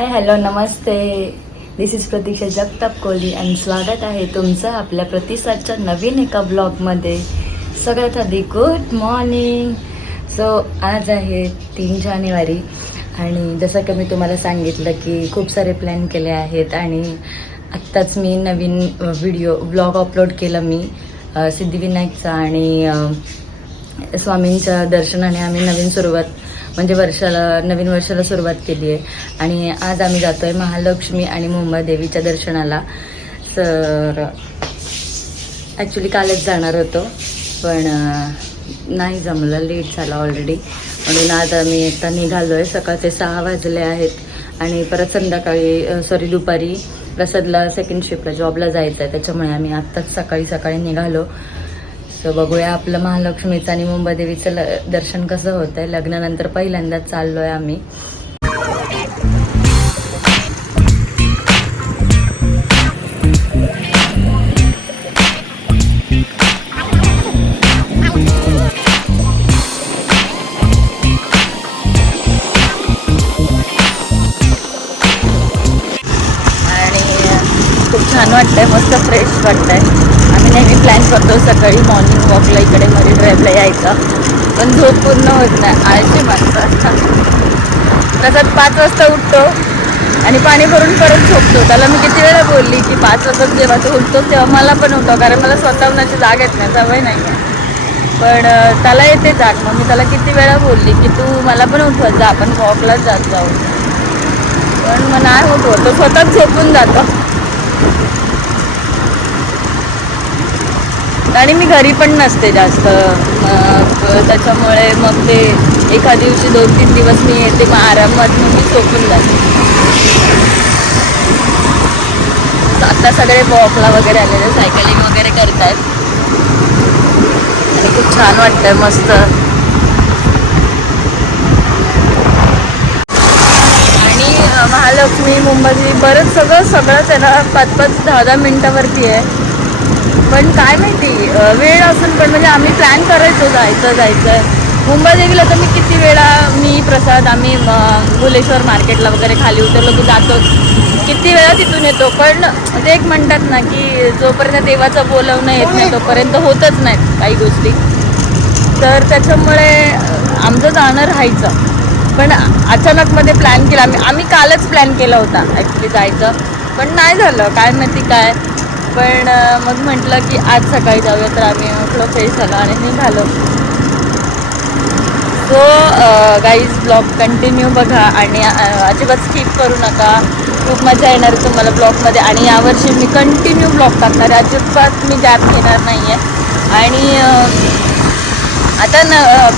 हाय hello नमस्ते. This is Pratiksha Jagtap Kohli आणि स्वागत आहे तुमचं आपल्या प्रतिसादच्या नवीन एका ब्लॉगमध्ये. सगळ्यात आधी गुड मॉर्निंग. सो आज आहे 3 जानेवारी आणि जसं की मी तुम्हाला सांगितलं की खूप सारे प्लॅन केले आहेत आणि आत्ताच मी नवीन ब्लॉग अपलोड केलं मी सिद्धिविनायकचा आणि स्वामींच्या दर्शनाने आम्ही नवीन वर्षाला सुरुवात केली आहे आणि आज आम्ही जातो आहे महालक्ष्मी आणि मुंबादेवीच्या दर्शनाला. तर ॲक्च्युली कालच जाणार होतो पण नाही जमलं, लेट झाला ऑलरेडी, म्हणून आज आम्ही आता निघालो आहे. सकाळचे 6 वाजले आहेत आणि परत दुपारी प्रसादला सेकंड शिफ्टला जॉबला जायचं आहे, त्याच्यामुळे आम्ही आत्ताच सकाळी निघालो. सो बघूया आपलं महालक्ष्मीचं आणि मुंबादेवीचं दर्शन कसं होतं आहे. लग्नानंतर पहिल्यांदाच चाललो आहे आम्ही. खूप छान वाटतंय, मस्त फ्रेश वाटतंय. आम्ही नेहमी प्लॅन करतो सकाळी मॉर्निंग वॉकला इकडे मरीन ड्राईव्हला यायचं, पण झोप पूर्ण होत नाही, आळशी माणसं असतात. तसंच 5 वाजता उठतो आणि पाणी भरून परत झोपतो. त्याला मी किती वेळा बोलली की 5 वाजता जेव्हा तो उठतो तेव्हा मला पण उठव, कारण मला स्वतःहूनची जाग येत नाही, सवय नाही आहे. पण त्याला येते जाग. मग मी त्याला किती वेळा बोलली की तू मला पण उठवत जा, आपण वॉकलाच जात जाऊ, पण मग नाही उठवत, तो स्वतःच झोपून जातो. आणि मी घरी पण नसते जास्त, त्याच्यामुळे मग ते एका दिवशी 2-3 दिवस मी येते, मग आरामात मग मी झोपून जाते. आता सगळे वॉकला वगैरे आलेले, सायकलिंग वगैरे करतायत आणि खूप छान वाटतंय, मस्त. आणि महालक्ष्मी मुंबई बरंच सगळंच आहे ना, 5-5, 10-10 मिनिटावरती आहे. पण काय माहिती वेळ असून पण म्हणजे आम्ही प्लॅन करायचो जायचं. मुंबादेवीला तर मी किती वेळा प्रसाद आम्ही भुलेश्वर मार्केटला वगैरे खाली उतरलो की जातोच, किती वेळा तिथून येतो. पण ते एक म्हणतात ना की जोपर्यंत देवाचं बोलवणं येत नाही तोपर्यंत होतच नाहीत काही गोष्टी. तर त्याच्यामुळे आमचं जाणं राहायचं. पण अचानकमध्ये प्लॅन केला आम्ही कालच प्लॅन केला होता ॲक्च्युली जायचं, पण नाही झालं, काय माहिती काय. पण मग म्हटलं की आज सकाळी जाऊया, तर आम्ही थोडं फ्रेश झालो आणि निघालो. सो गाईज ब्लॉग कंटिन्यू बघा आणि अजिबात स्किप करू नका, खूप मजा येणार तुम्हाला ब्लॉगमध्ये. आणि यावर्षी मी कंटिन्यू ब्लॉग टाकणार आहे, अजिबात मी गॅप घेणार नाही आहे. आणि आता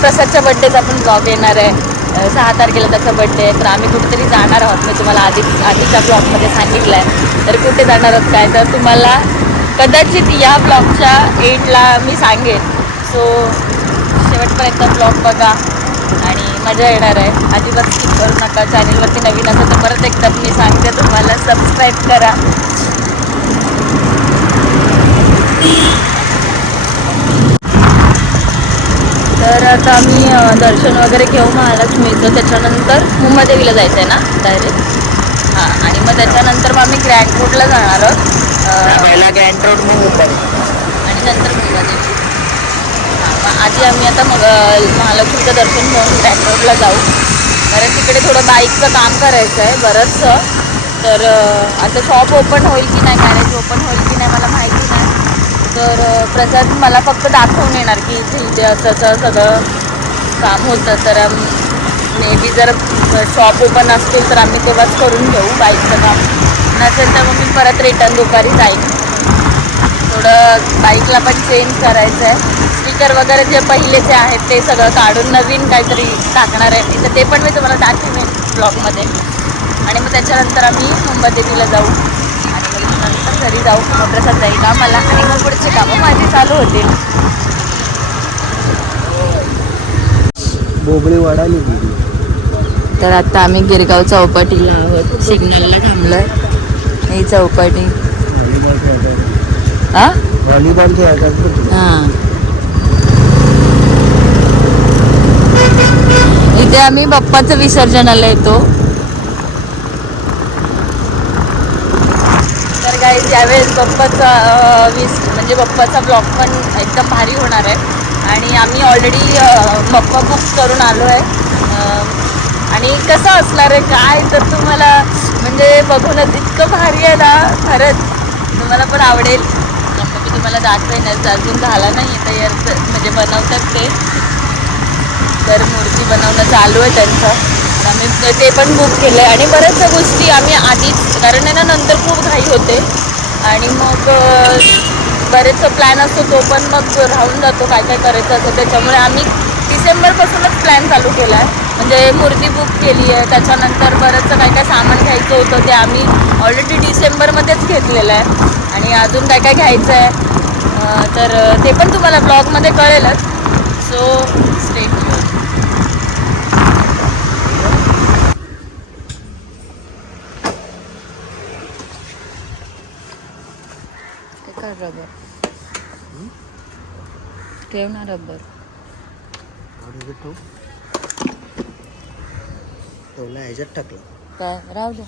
प्रसादच्या बड्डेचा पण ब्लॉग येणार आहे, 6 तारखेला त्याचा बड्डे आहे. तर आम्ही कुठेतरी जाणार आहोत, मी तुम्हाला आधीच्या ब्लॉगमध्ये सांगितलं आहे. तर कुठे जाणार आहोत काय, तर तुम्हाला कदाचित या ब्लॉगच्या 8ला मी सांगेन. सो शेवटपर्यंत ब्लॉग बघा आणि मजा येणार आहे, अजिबात स्किप करू नका. चॅनलवरती नवीन असेल तर परत एकदा मी सांगते तुम्हाला सबस्क्राईब करा. तर आता आम्ही दर्शन वगैरे घेऊ महालक्ष्मीचं, त्याच्यानंतर मुंबादेवीला जायचं आहे ना डायरेक्ट. हां, आणि मग त्याच्यानंतर मग आम्ही ग्रँड रोडला जाणार आहोत. पहिला ग्रँड रोड मग मुंबई आणि नंतर मुंबादेवी. हां, मग आधी आम्ही आता महालक्ष्मीचं दर्शन घेऊन ग्रँड रोडला जाऊ, कारण तिकडे थोडं बाईकचं काम करायचं आहे बरंचसं. तर आता शॉप ओपन होईल की नाही, गॅरेज ओपन होईल की नाही मला माहिती नाही. तर प्रसाद मला फक्त दाखवून येणार की इथे असं सगळं काम होतं. तर मे बी जर शॉप ओपन असतील तर आम्ही तेव्हाच करून घेऊ बाईकचं काम, नसेल तर मग मी परत रिटर्न दुपारी जाईन. थोडं बाईकला पण चेंज करायचं आहे, स्टिकर वगैरे जे पहिलेचे आहेत ते सगळं काढून नवीन काहीतरी टाकणार आहे मी, तर ते पण मी तुम्हाला दाखवेन ब्लॉगमध्ये. आणि मग त्याच्यानंतर आम्ही मुंबादेवीला जाऊ आणि मग नंतर घरी जाऊ. मग प्रसाद जाईल कामाला आणि मग पुढचे कामं माझी चालू होतील. बोबळी वाढाली गेली. तर आता आम्ही गिरगाव चौपाटीला आहोत, सिग्नलला थांबलोय. ही चौपाटी व्हॉलीबॉल खेळायचं. हां, इथे आम्ही बाप्पाचं विसर्जनाला येतो. गाईज यावेळेस म्हणजे बप्पाचा ब्लॉग पण एकदम भारी होणार आहे. आणि आम्ही ऑलरेडी बप्पा बुक करून आलो आहे. आणि कसं असणार आहे काय तर तुम्हाला म्हणजे बघूनच इतकं भारी आहे ना, खरंच तुम्हाला पण आवडेल. मी तुम्हाला दाखवेनच, अजून झाला नाही तयार म्हणजे बनवतात ते, तर मूर्ती बनवणं चालू आहे त्यांचं. आम्ही ते पण बुक केलं आहे. आणि बऱ्याचशा गोष्टी आम्ही आधीच, कारण आहे ना नंतर खूप घाई होते आणि मग बरेचसा प्लॅन असतो तो पण मग राहून जातो काय काय करायचं असतं. त्याच्यामुळे आम्ही डिसेंबरपासूनच प्लॅन चालू केला आहे. म्हणजे मूर्ती बुक केली आहे, त्याच्यानंतर बरंचसं काय काय सामान घ्यायचं होतं ते आम्ही ऑलरेडी डिसेंबरमध्येच घेतलेलं आहे. आणि अजून काय काय घ्यायचं आहे तर ते पण तुम्हाला ब्लॉगमध्ये कळेलच. So stay tune. रबर ठेव ना, रबर ठेवला ह्याच्यात टाकलं काय राहू दे.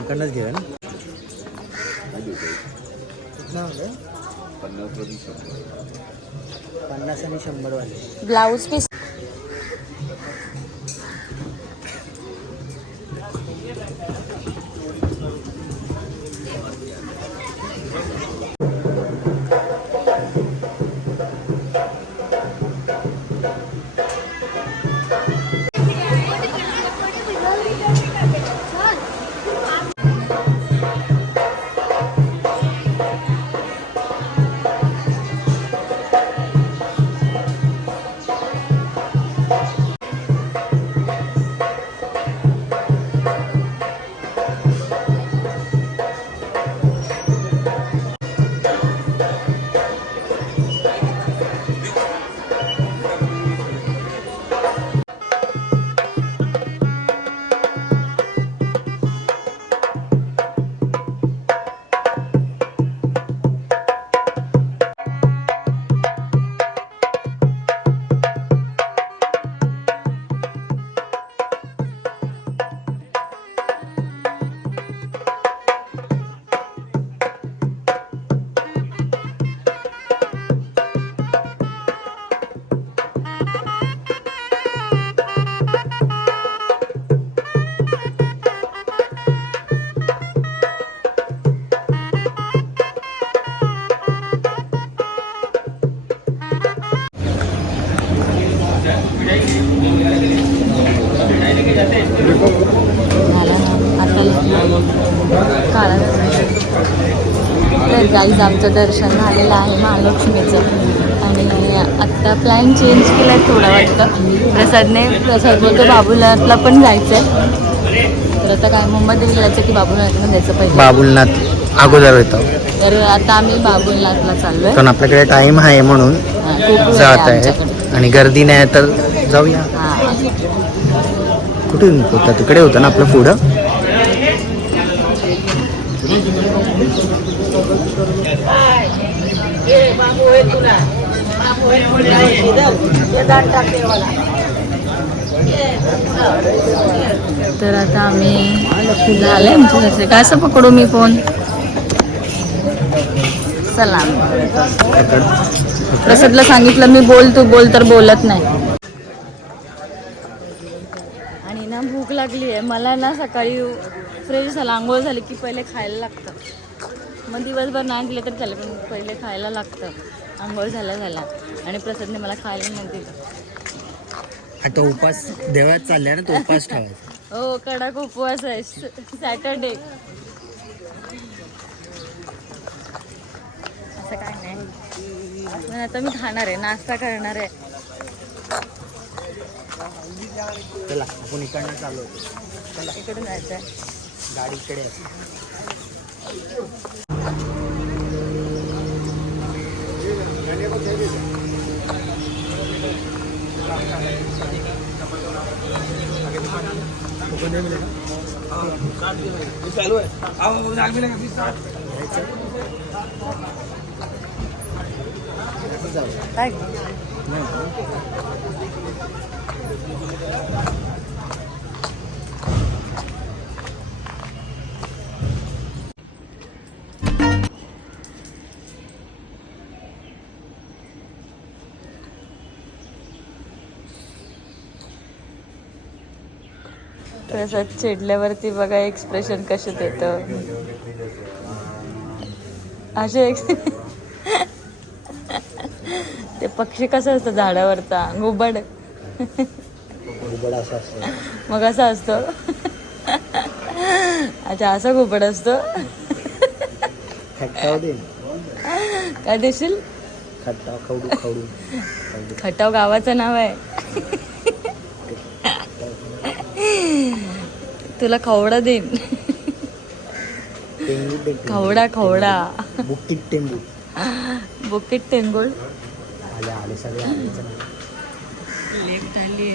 इकडनंच घेऊया ना. 50 आणि 100 वाले ब्लाऊज पीस. तर गाईज आमचं दर्शन झालेलं आहे महालक्ष्मीचं. आणि आत्ता प्लॅन चेंज केला आहे थोडा वाटतं. प्रसाद बोलतो बाबुलनाथला पण जायचं आहे. तर आता काय मुंबईला जायचं की बाबुलनाथला जायचं पाहिजे? बाबुलनाथ अगोदर होतं, तर आता आम्ही बाबुलनाथला चाललो आहे. पण आपल्याकडे टाइम आहे म्हणून जात आहे. आणि गर्दी नाही तर जाऊया. कुठे होतं? तिकडे होतं ना आपलं पुढं. तर आता आम्ही झालंय आमच्या. काय असं पकडू मी फोन? चला प्रसादला सांगितलं मी बोल, तू बोल, तर बोलत नाही. आणि ना भूक लागली आहे मला ना. सकाळी फ्रेश झाला, आंघोळ झाली की पहिले खायला लागतं. मग दिवसभर नाही दिलं तर चालेल, पण पहिले खायला लागतं. आंघोळ झाला आणि प्रसादने मला खायला नाही दिलं. आता उपास देवात चाललाय ना, तो उपास ठेवायचा. हो कडक उपवास आहे सॅटर्डे. असं काय नाही. पण आता मी खाणार आहे, नाश्ता करणार आहे. चला आपण इकडनं चालू होतो. इकडून जायचं आहे. गाडी इकडे आहे. चालू आहे. काय प्रसाद चिडल्यावरती बघा एक्सप्रेशन कसं देतं. असे ते पक्षी कसं असतं झाडावरचा घुबड, उघड असा असतो. मग असा असतो. अच्छा असा घुबड असतो. खट्टाव दे. काय देशील? खट्टाव खवडू खवडू. खटाव गावाचं नाव आहे. तुला खवडा देईन. टेंगू दे. खवडा खवडा. बुक्कीट टेंगू. बुकीट टेंगुळ. आले आले सगळे आले. लेफ्ट आली.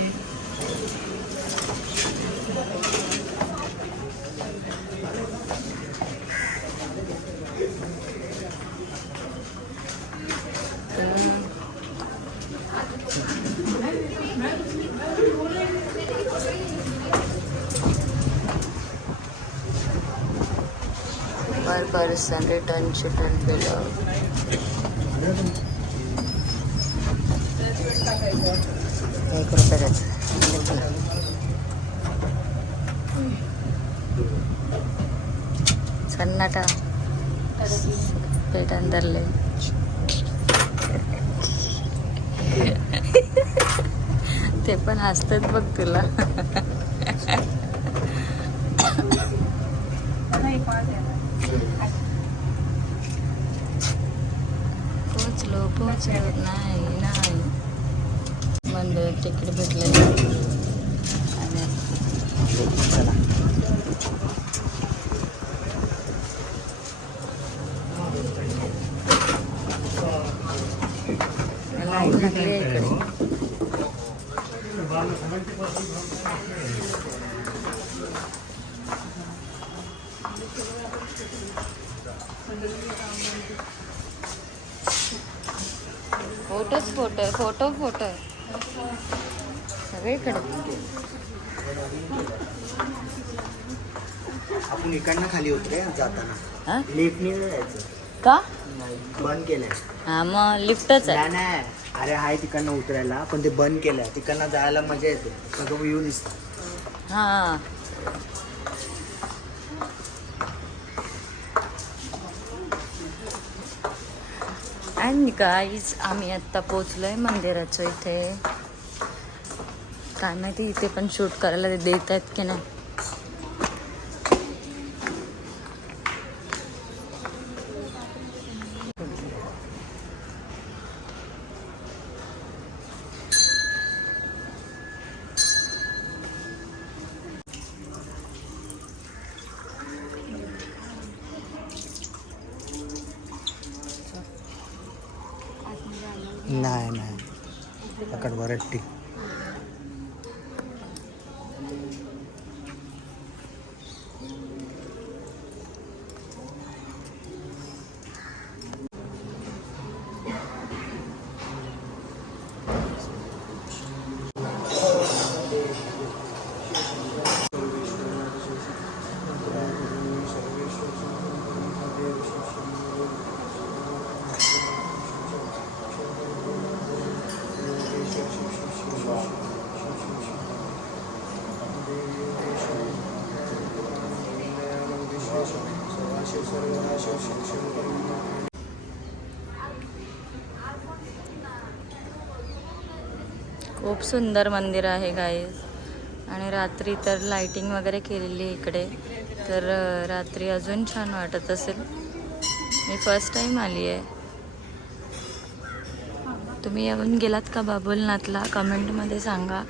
पर पर्सन रिटर्न शिटन बिलो. ₹1 सन्नाटा पेट अंदरले. ते पण हसतात बघ तुला. पोचलो नाही मंदिर तिकीट भेटलं आणि चला लाईन लागली आहे इकडे. फोटो आहे सगळीकडे. आपण इकडनं खाली उतरे जाताना. हा लिफ्टने जायचं का? बंद केलंय. हा मग लिफ्टच आहे. नाही अरे हाय तिकडनं उतरायला, पण ते बंद केलंय. तिकडनं जायला मजा येते, सगळं व्ह्यू दिसतं. हा आणि गाईज आम्ही आत्ता पोचलोय मंदिराच्या इथे. काय माहिती इथे पण शूट करायला ते देत आहेत की नाही. नाही पकड बरं ठीक. खूप सुंदर मंदिर आहे गाईज. आणि रात्री तर लाइटिंग वगैरे केलेली आहे इकडे, तर रात्री अजून छान वाटत असेल. मी फर्स्ट टाइम आली आहे. तुम्ही येऊन गेलात का बाबुलनाथला? कमेंटमध्ये सांगा.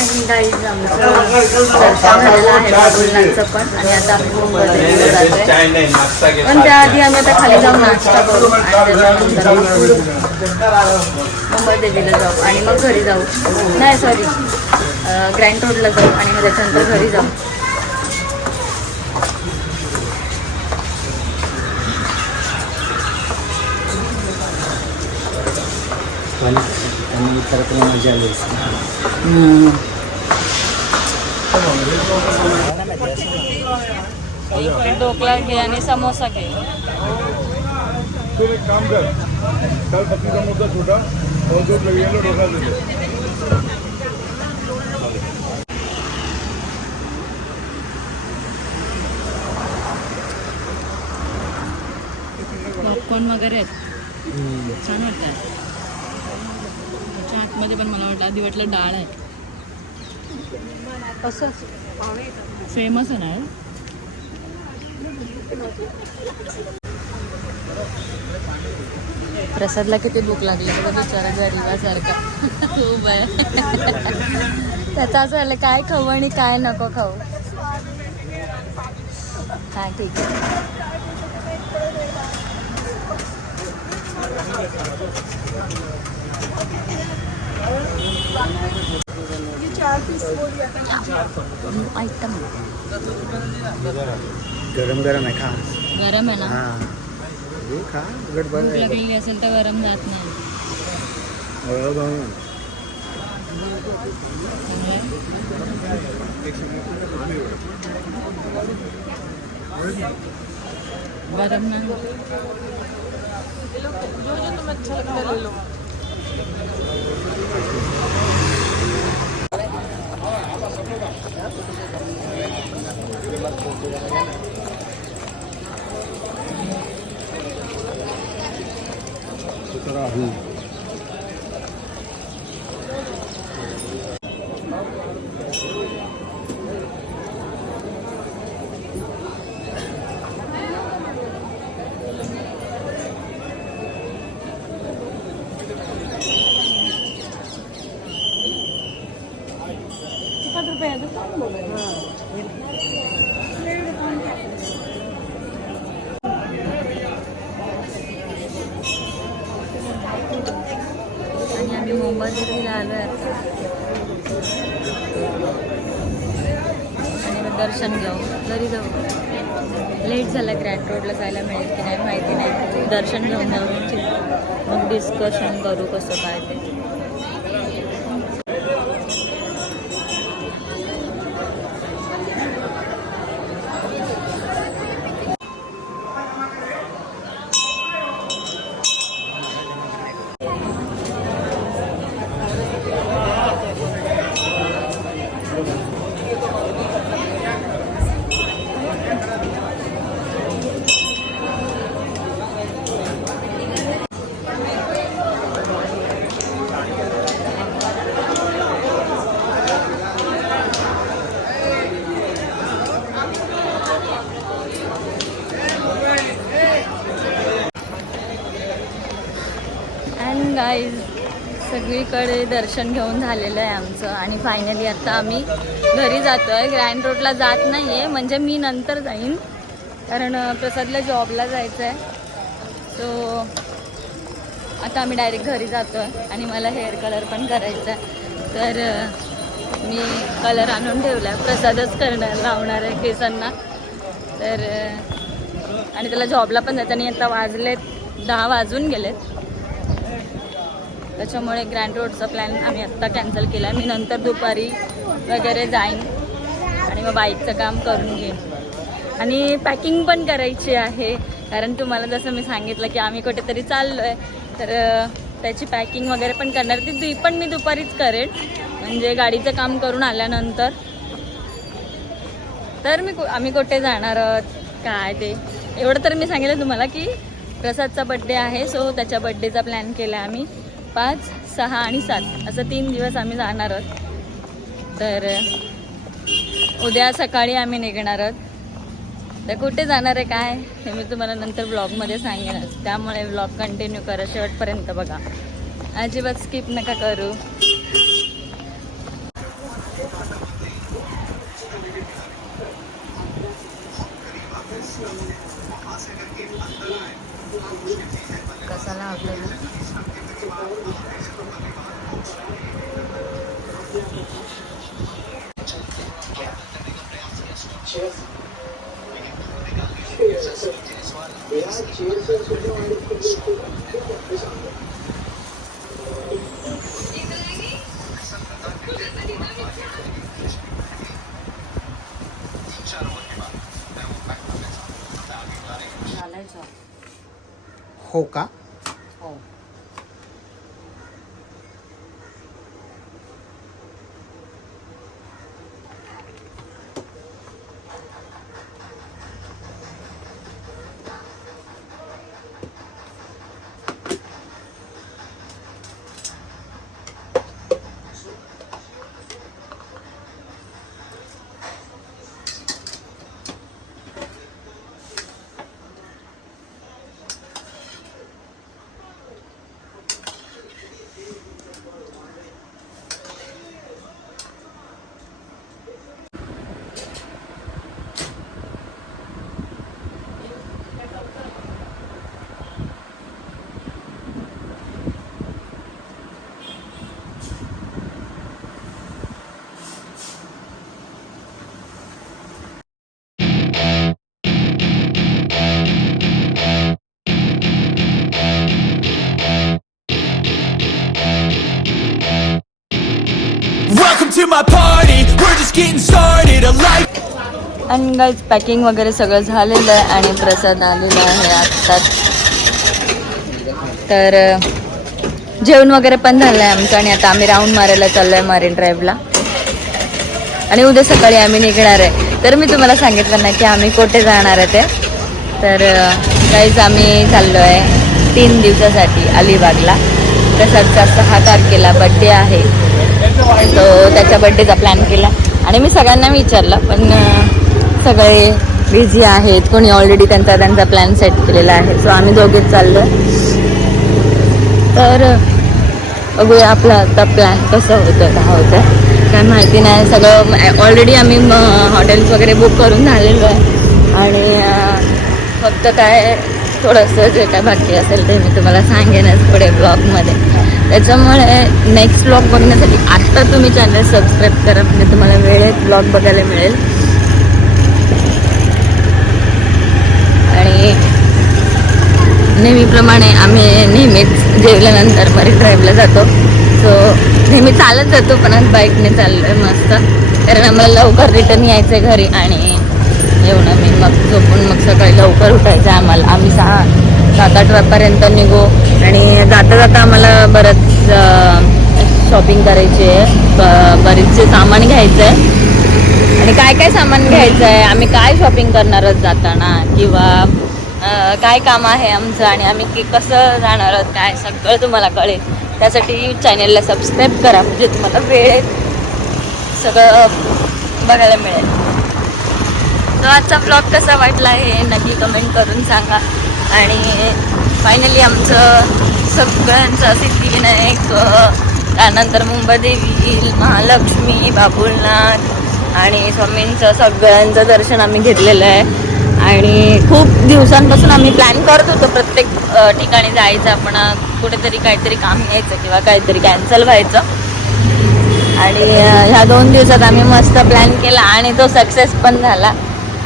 आणि गाईज आमचं दर्शन झालेलं आहे बाबुलनाथचं पण. आणि आता आम्ही मुंबईला जातोय, पण त्याआधी आम्ही आता खाली जाऊन नाश्ता करू आणि त्याच्यानंतर मुंबई देवीला जाऊ आणि मग घरी जाऊ. नाही सॉरी, ग्रँड रोडला जाऊ आणि मग त्याच्यानंतर घरी जाऊ. आणि खरं तर मजा आली. एक प्लेट ढोकळा घे आणि समोसा घे. एक काम कर, कल पत्नी समोसा छोटा और दो येलो ढोकला दे दे. पॉपकॉर्न वगैरे आहेत, छान वाटतात. त्याच्या आतमध्ये पण मला वाटलं, आधी वाटलं डाळ आहे. असं फेमस आहे ना. प्रसादला किती भूक लागली बघा, बिचारा गरीबासारखा खूप आहे. त्याचं असं झालं काय खाऊ आणि काय नको खाऊ. हा ठीक आहे. आइटम गरम गरम आहे, खा. गरम आहे ना. हां हे खा, उलट भूक बरं आहे. लागलेली असेल तर गरम जात नाही. हो, हो. गरम ना. आणि आम्ही मुंबई देवीला आलो आहे आणि मग दर्शन घेऊ, घरी जाऊ. लेट झाला, ग्रँड रोडला जायला मिळेल की नाही माहिती नाही. दर्शन घेऊन जाऊ, मग डिस्कशन करू कसं काय ते. अँड गाईज सगळीकडे दर्शन घेऊन झालेलं आहे आमचं आणि फायनली आता आम्ही घरी जातो आहे. ग्रँड रोडला जात नाही आहे, म्हणजे मी नंतर जाईन कारण प्रसादला जॉबला जायचं आहे. सो आता आम्ही डायरेक्ट घरी जातो आहे आणि मला हेअर कलर पण करायचा आहे. तर मी कलर आणून ठेवला, प्रसादच लावणार आहे केसांना. तर आणि त्याला जॉबला पण जाताना आता वाजलेत 10 वाजून गेलेत. त्याच्यामुळे ग्रँड रोडचा प्लॅन आम्ही आत्ता कॅन्सल केला. मी नंतर दुपारी वगैरे जाईन आणि मग बाईकचं काम करून घेईन. आणि पॅकिंग पण करायची आहे, कारण तुम्हाला जसं मी सांगितलं की आम्ही कुठेतरी चाललो आहे, तर त्याची पॅकिंग वगैरे पण करणार. ती पण मी दुपारीच करेन, म्हणजे गाडीचं काम करून आल्यानंतर. तर आम्ही कुठे जाणार आहोत काय ते एवढं तर मी सांगितलं तुम्हाला की प्रसादचा बड्डे आहे, सो त्याच्या बड्डेचा प्लॅन केला आम्ही. 5, 6 आणि 7 असं 3 दिवस आम्ही जाणार आहोत. तर उद्या सकाळी आम्ही निघणार आहोत. तर कुठे जाणार आहे काय हे मी तुम्हाला नंतर ब्लॉगमध्ये सांगेनच, त्यामुळे ब्लॉग कंटिन्यू करा, शेवटपर्यंत बघा, अजिबात स्किप नका करू. कसा लावतो हो का? हो. Welcome to my party, we're just getting started, a life. आणि गाईज पॅकिंग वगैरे सगळं झालेलं आहे आणि प्रसाद आलेला आहे आत्ताच. तर जेवण वगैरे पण झालं आहे आमचं आणि आता आम्ही राऊंड मारायला चाललो आहे मरीन ड्राईव्हला. आणि उद्या सकाळी आम्ही निघणार आहे. तर मी तुम्हाला सांगितलं नाही की आम्ही कुठे जाणार आहे ते. तर गाईज आम्ही चाललो आहे 3 दिवसासाठी अलिबागला. प्रसादचा 6 तारखेला बड्डे आहे, तो त्याच्या बड्डेचा प्लॅन केला. आणि मी सगळ्यांना विचारलं, पण सगळे बिझी आहेत, कोणी ऑलरेडी त्यांचा प्लॅन सेट केलेला आहे. सो आम्ही दोघेच चाललो. तर बघूया आपला आता प्लॅन कसं होतं काय होतं काय माहिती नाही. सगळं ऑलरेडी आम्ही हॉटेल्स वगैरे बुक करून झालेलो आहे आणि फक्त काय थोडंसं जे काय बाकी असेल ते मी तुम्हाला सांगेनच पुढे ब्लॉगमध्ये. त्याच्यामुळे नेक्स्ट ब्लॉग बघण्यासाठी आत्ता तुम्ही चॅनल सबस्क्राईब करा, म्हणजे तुम्हाला वेळेत ब्लॉग बघायला मिळेल. आणि नेहमीप्रमाणे आम्ही नेहमीच जेवल्यानंतर मरीन ड्राईव्हला जातो. सो नेहमी चालत जातो, पण आज बाईकने चाललो आहे मस्त, कारण आम्हाला लवकर रिटर्न यायचं आहे घरी. आणि येऊन आम्ही मग झोपून मग सकाळी लवकर उठायचं आहे आम्हाला. आम्ही 6-7-8 वाजपर्यंत निघू. आणि जाता जाता आम्हाला बरंच शॉपिंग करायची आहे, बरेचसे सामान घ्यायचं आहे. आणि काय काय सामान घ्यायचं आहे, आम्ही काय शॉपिंग करणार आहोत जाताना, किंवा काय काम आहे आमचं आणि आम्ही कसं जाणार आहोत काय सगळं तुम्हाला कळेल. त्यासाठी चॅनलला सबस्क्राईब करा, म्हणजे तुम्हाला वेळेत सगळं बघायला मिळेल. तर आजचा ब्लॉग कसा वाटला हे नक्की कमेंट करून सांगा. आणि फायनली आमचं सगळ्यांचं सिद्धिविनायक, त्यानंतर मुंबादेवी, महालक्ष्मी, बाबुलनाथ आणि स्वामींचं सगळ्यांचं दर्शन आम्ही घेतलेलं आहे. आणि खूप दिवसांपासून आम्ही प्लॅन करत होतो प्रत्येक ठिकाणी जायचं, पण कुठेतरी काहीतरी काम यायचं किंवा काहीतरी कॅन्सल व्हायचं. आणि ह्या 2 दिवसात आम्ही मस्त प्लॅन केला आणि तो सक्सेस पण झाला.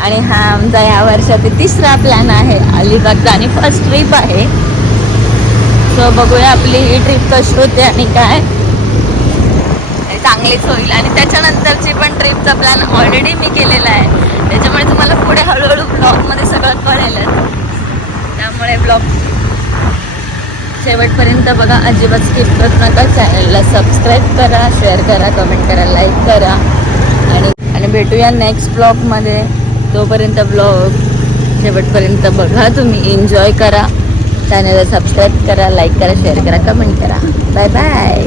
आणि हा आमचा या वर्षाचा 3रा प्लॅन आहे अलिबागचा आणि फर्स्ट ट्रिप आहे. सो बघूया आपली ही ट्रिप कशी होते आणि काय चांगलीच होईल. आणि त्याच्यानंतरची पण ट्रिपचा प्लॅन ऑलरेडी मी केलेला आहे, त्याच्यामुळे तुम्हाला पुढे हळूहळू ब्लॉगमध्ये सगळं कळेलच. त्यामुळे ब्लॉग शेवटपर्यंत बघा, अजिबात स्किप करत नका. चॅनलला सबस्क्राईब करा, शेअर करा, कमेंट करा, लाईक करा आणि भेटूया नेक्स्ट ब्लॉगमध्ये. तोपर्यंत ब्लॉग शेवटपर्यंत बघा, तुम्ही एन्जॉय करा. चॅनलला सबस्क्राईब करा, लाईक करा, शेअर करा, कमेंट करा. Bye bye.